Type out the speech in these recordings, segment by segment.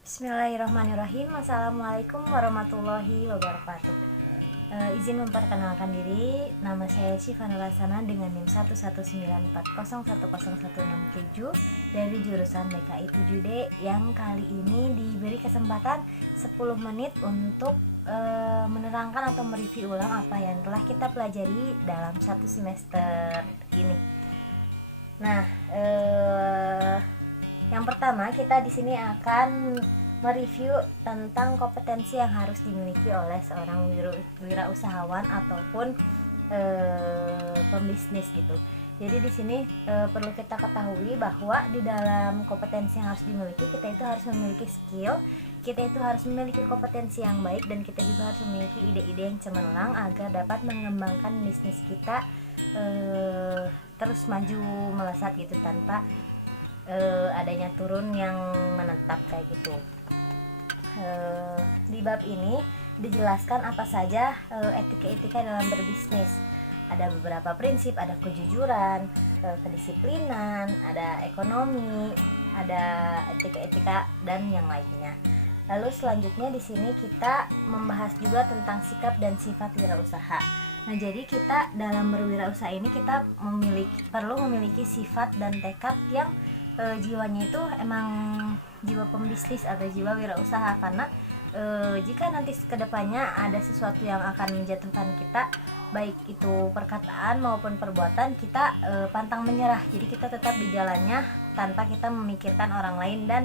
Bismillahirrahmanirrahim. Assalamualaikum warahmatullahi wabarakatuh. Izin memperkenalkan diri, nama saya Syifa Nulasana dengan NIM 11940101067 dari jurusan BKI 7D yang kali ini diberi kesempatan 10 menit untuk menerangkan atau mereview ulang apa yang telah kita pelajari dalam satu semester ini. Nah, yang pertama kita di sini akan mereview tentang kompetensi yang harus dimiliki oleh seorang wirausahawan ataupun pembisnis gitu. Jadi di sini perlu kita ketahui bahwa di dalam kompetensi yang harus dimiliki, kita itu harus memiliki skill, kita itu harus memiliki kompetensi yang baik, dan kita juga harus memiliki ide-ide yang cemerlang agar dapat mengembangkan bisnis kita terus maju melesat gitu tanpa adanya turun yang menetap kayak gitu. Di bab ini dijelaskan apa saja etika-etika dalam berbisnis. Ada beberapa prinsip, ada kejujuran, kedisiplinan, ada ekonomi, ada etika-etika dan yang lainnya. Lalu selanjutnya di sini kita membahas juga tentang sikap dan sifat wirausaha. Nah, jadi kita dalam berwirausaha ini kita perlu memiliki sifat dan tekad yang jiwanya itu emang jiwa pembisnis atau jiwa wirausaha, karena jika nanti kedepannya ada sesuatu yang akan menjatuhkan kita, baik itu perkataan maupun perbuatan, kita pantang menyerah. Jadi kita tetap di jalannya tanpa kita memikirkan orang lain dan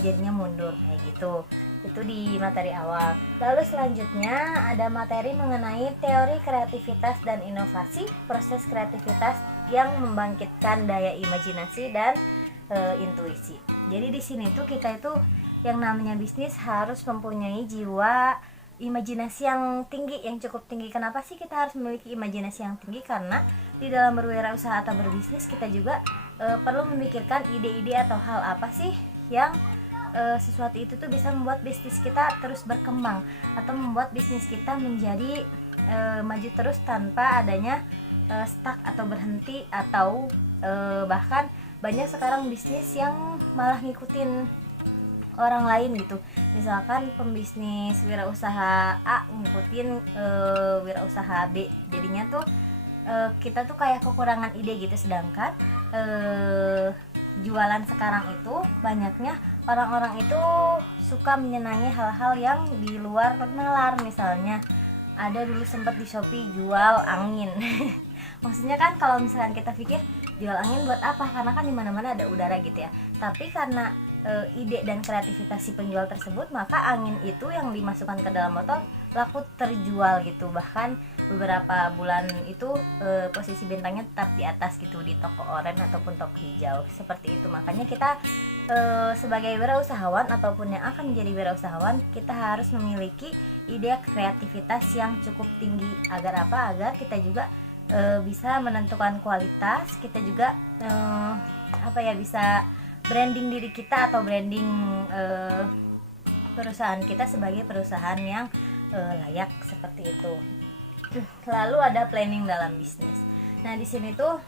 jadinya mundur kayak gitu. Itu di materi awal. Lalu selanjutnya ada materi mengenai teori kreativitas dan inovasi, proses kreativitas yang membangkitkan daya imajinasi dan intuisi. Jadi di sini tuh kita itu yang namanya bisnis harus mempunyai jiwa imajinasi yang tinggi, yang cukup tinggi. Kenapa sih kita harus memiliki imajinasi yang tinggi? Karena di dalam berwirausaha atau berbisnis kita juga perlu memikirkan ide-ide atau hal apa sih yang sesuatu itu tuh bisa membuat bisnis kita terus berkembang atau membuat bisnis kita menjadi maju terus tanpa adanya stuck atau berhenti, atau bahkan banyak sekarang bisnis yang malah ngikutin orang lain gitu. Misalkan pembisnis wirausaha A ngikutin wirausaha B, jadinya tuh kita tuh kayak kekurangan ide gitu. Sedangkan jualan sekarang itu banyaknya orang-orang itu suka menyenangi hal-hal yang di luar nalar. Misalnya ada dulu sempat di Shopee jual angin maksudnya kan kalau misalkan kita pikir jual angin buat apa, karena kan dimana-mana ada udara gitu ya. Tapi karena ide dan kreativitas si penjual tersebut, maka angin itu yang dimasukkan ke dalam botol laku terjual gitu. Bahkan beberapa bulan itu posisi bintangnya tetap di atas gitu di toko oranye ataupun toko hijau seperti itu. Makanya kita sebagai wirausahawan ataupun yang akan menjadi wirausahawan, kita harus memiliki ide kreativitas yang cukup tinggi. Agar apa? Agar kita juga bisa menentukan kualitas, kita juga bisa branding diri kita atau branding perusahaan kita sebagai perusahaan yang layak seperti itu. Lalu ada planning dalam bisnis. Nah, di sini tuh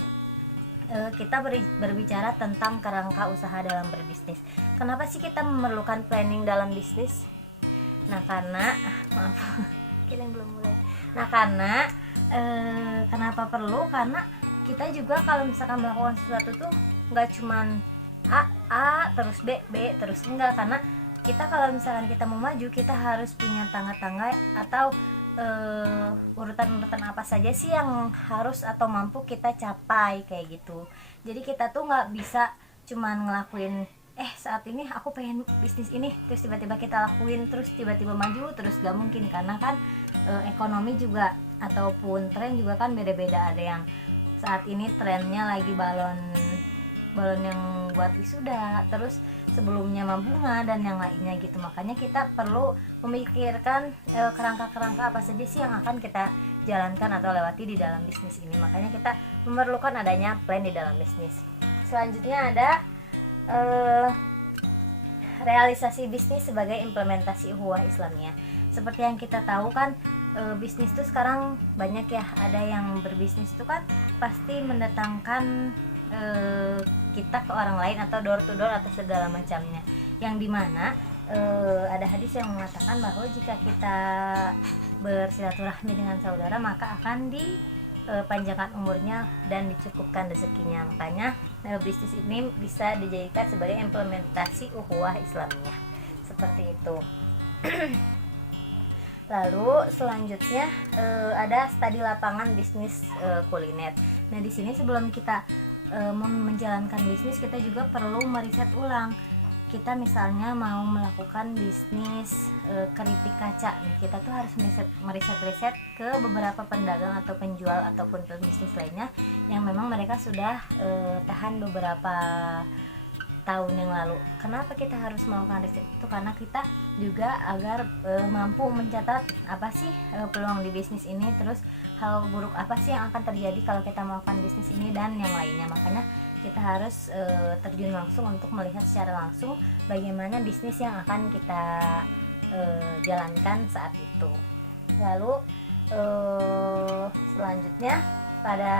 kita berbicara tentang kerangka usaha dalam berbisnis. Kenapa sih kita memerlukan planning dalam bisnis? Nah, karena kalian belum mulai. Nah, karena kenapa perlu? Karena kita juga kalau misalkan melakukan sesuatu tuh nggak cuman A terus B terus, enggak. Karena kita kalau misalkan kita mau maju, kita harus punya tangga-tangga atau urutan-urutan apa saja sih yang harus atau mampu kita capai kayak gitu. Jadi kita tuh nggak bisa cuman ngelakuin saat ini aku pengen bisnis ini terus tiba-tiba kita lakuin terus tiba-tiba maju terus, gak mungkin. Karena kan ekonomi juga ataupun tren juga kan beda-beda. Ada yang saat ini trennya lagi balon yang buat wisuda, terus sebelumnya mah bunga dan yang lainnya gitu. Makanya kita perlu memikirkan kerangka-kerangka apa saja sih yang akan kita jalankan atau lewati di dalam bisnis ini. Makanya kita memerlukan adanya plan di dalam bisnis. Selanjutnya ada realisasi bisnis sebagai implementasi ukhuwah Islamiyah. Seperti yang kita tahu kan, bisnis itu sekarang banyak ya, ada yang berbisnis itu kan pasti mendatangkan kita ke orang lain atau door to door atau segala macamnya, yang dimana ada hadis yang mengatakan bahwa jika kita bersilaturahmi dengan saudara maka akan dipanjangkan umurnya dan dicukupkan rezekinya. Makanya bisnis ini bisa dijadikan sebagai implementasi ukhuwah Islamiyah seperti itu. Lalu selanjutnya ada studi lapangan bisnis kuliner. Nah di sini sebelum kita menjalankan bisnis, kita juga perlu meriset ulang. Kita misalnya mau melakukan bisnis keripik kaca nih, kita tuh harus meriset ke beberapa pedagang atau penjual ataupun pebisnis lainnya yang memang mereka sudah tahan beberapa tahun yang lalu. Kenapa kita harus melakukan riset itu? Karena kita juga agar mampu mencatat apa sih peluang di bisnis ini, terus hal buruk apa sih yang akan terjadi kalau kita melakukan bisnis ini dan yang lainnya. Makanya kita harus terjun langsung untuk melihat secara langsung bagaimana bisnis yang akan kita jalankan saat itu. Lalu selanjutnya pada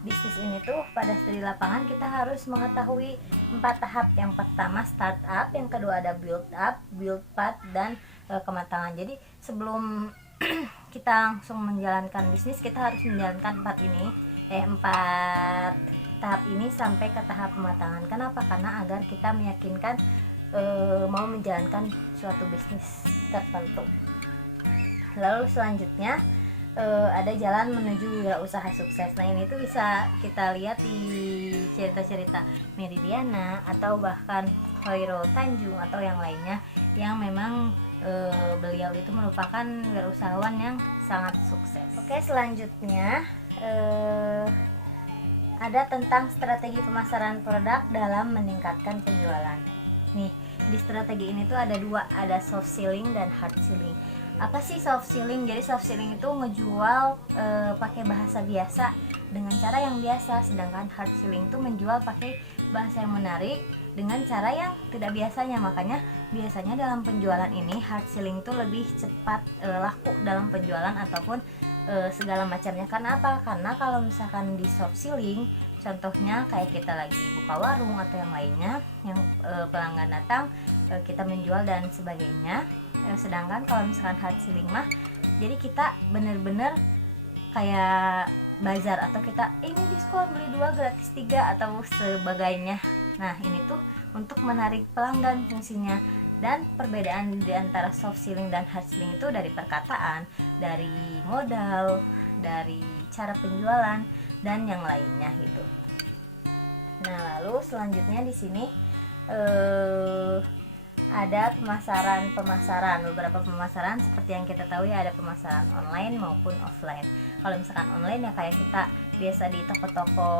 bisnis ini tuh, pada studi lapangan kita harus mengetahui 4 tahap. Yang pertama startup, yang kedua ada build up, build part, dan kematangan. Jadi sebelum kita langsung menjalankan bisnis, kita harus menjalankan 4 tahap ini sampai ke tahap pematangan. Kenapa? Karena agar kita meyakinkan mau menjalankan suatu bisnis tertentu. Lalu selanjutnya ada jalan menuju wirausaha sukses. Nah ini tuh bisa kita lihat di cerita-cerita Meridiana atau bahkan Khairul Tanjung atau yang lainnya, yang memang beliau itu merupakan wirausahawan yang sangat sukses. Oke, selanjutnya ada tentang strategi pemasaran produk dalam meningkatkan penjualan. Nih, di strategi ini tuh ada 2, ada soft selling dan hard selling. Apa sih soft selling? Jadi soft selling itu ngejual pakai bahasa biasa dengan cara yang biasa, sedangkan hard selling itu menjual pakai bahasa yang menarik dengan cara yang tidak biasanya. Makanya biasanya dalam penjualan ini hard selling itu lebih cepat laku dalam penjualan ataupun segala macamnya. Karena apa? Karena kalau misalkan di soft selling, contohnya kayak kita lagi buka warung atau yang lainnya, yang pelanggan datang, kita menjual dan sebagainya. Sedangkan kalau misalkan hard selling mah, jadi kita bener-bener kayak bazar, atau kita ini diskon beli 2 gratis 3 atau sebagainya. Nah ini tuh untuk menarik pelanggan fungsinya. Dan perbedaan di antara soft selling dan hard selling itu dari perkataan, dari modal, dari cara penjualan dan yang lainnya gitu. Nah lalu selanjutnya di sini ada pemasaran, beberapa pemasaran seperti yang kita tahu ya, ada pemasaran online maupun offline. Kalau misalkan online ya kayak kita biasa di toko-toko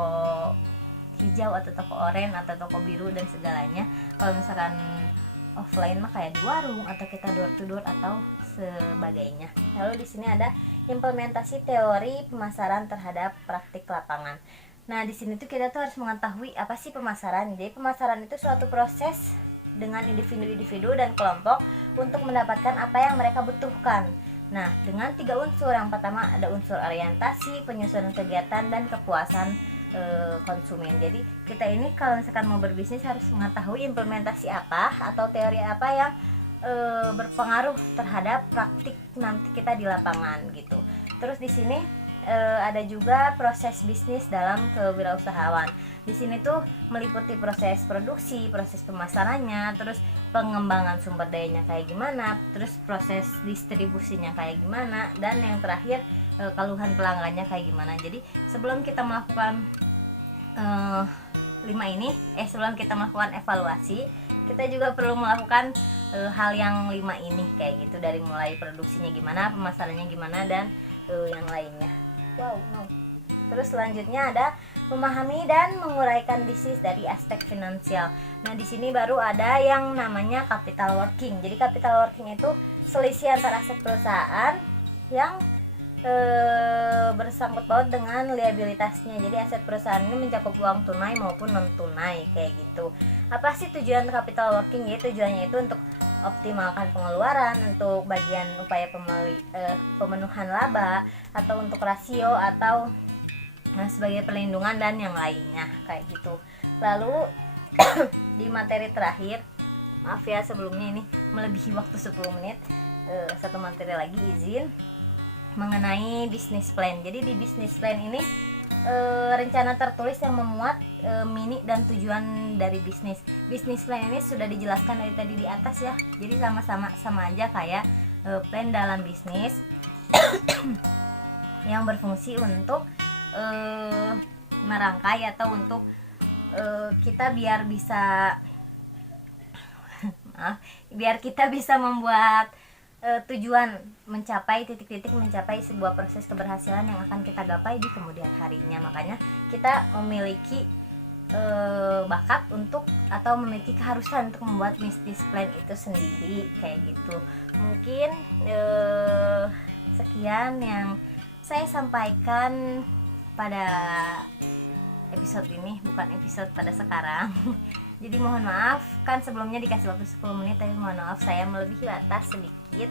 hijau atau toko oranye atau toko biru dan segalanya. Kalau misalkan offline mah kayak di warung atau kita door to door atau sebagainya. Lalu di sini ada implementasi teori pemasaran terhadap praktik lapangan. Nah di sini tuh kita tuh harus mengetahui apa sih pemasaran. Jadi pemasaran itu suatu proses dengan individu-individu dan kelompok untuk mendapatkan apa yang mereka butuhkan. Nah, dengan 3 unsur. Yang pertama ada unsur orientasi, penyusunan kegiatan, dan kepuasan konsumen. Jadi kita ini kalau misalkan mau berbisnis harus mengetahui implementasi apa atau teori apa yang berpengaruh terhadap praktik nanti kita di lapangan gitu. Terus di sini ada juga proses bisnis dalam kewirausahaan. Di sini tuh meliputi proses produksi, proses pemasarannya, terus pengembangan sumber dayanya kayak gimana, terus proses distribusinya kayak gimana, dan yang terakhir keluhan pelanggannya kayak gimana. Jadi sebelum kita melakukan sebelum kita melakukan evaluasi, kita juga perlu melakukan hal yang 5 ini kayak gitu, dari mulai produksinya gimana, pemasarannya gimana, dan yang lainnya. Terus selanjutnya ada memahami dan menguraikan bisnis dari aspek finansial. Nah, di sini baru ada yang namanya capital working. Jadi capital working itu selisih antara aset perusahaan yang bersangkut paut dengan liabilitasnya. Jadi aset perusahaan ini mencakup uang tunai maupun non tunai kayak gitu. Apa sih tujuan capital working? Yaitu tujuannya itu untuk optimalkan pengeluaran, untuk bagian upaya pemenuhan laba, atau untuk rasio, atau sebagai perlindungan dan yang lainnya kayak gitu. Lalu di materi terakhir, maaf ya sebelumnya ini melebihi waktu 10 menit, satu materi lagi izin mengenai bisnis plan. Jadi di bisnis plan ini rencana tertulis yang memuat mini dan tujuan dari bisnis. Bisnis plan ini sudah dijelaskan dari tadi di atas ya. Jadi sama aja kayak plan dalam bisnis yang berfungsi untuk merangkai atau untuk kita biar bisa biar kita bisa membuat tujuan mencapai titik-titik mencapai sebuah proses keberhasilan yang akan kita gapai di kemudian harinya. Makanya kita memiliki bakat untuk atau memiliki keharusan untuk membuat business plan itu sendiri kayak gitu. Mungkin sekian yang saya sampaikan pada episode ini, bukan episode pada sekarang. Jadi mohon maaf, kan sebelumnya dikasih waktu 10 menit, tapi mohon maaf saya melebihi batas sedikit.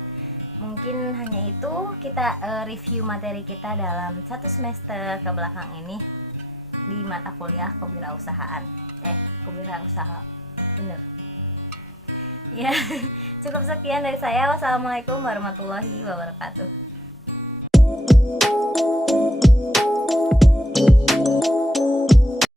Mungkin hanya itu, kita review materi kita dalam 1 semester ke belakang ini di mata kuliah kewirausahaan. Kewirausaha, bener. Ya, cukup sekian dari saya. Wassalamualaikum warahmatullahi wabarakatuh.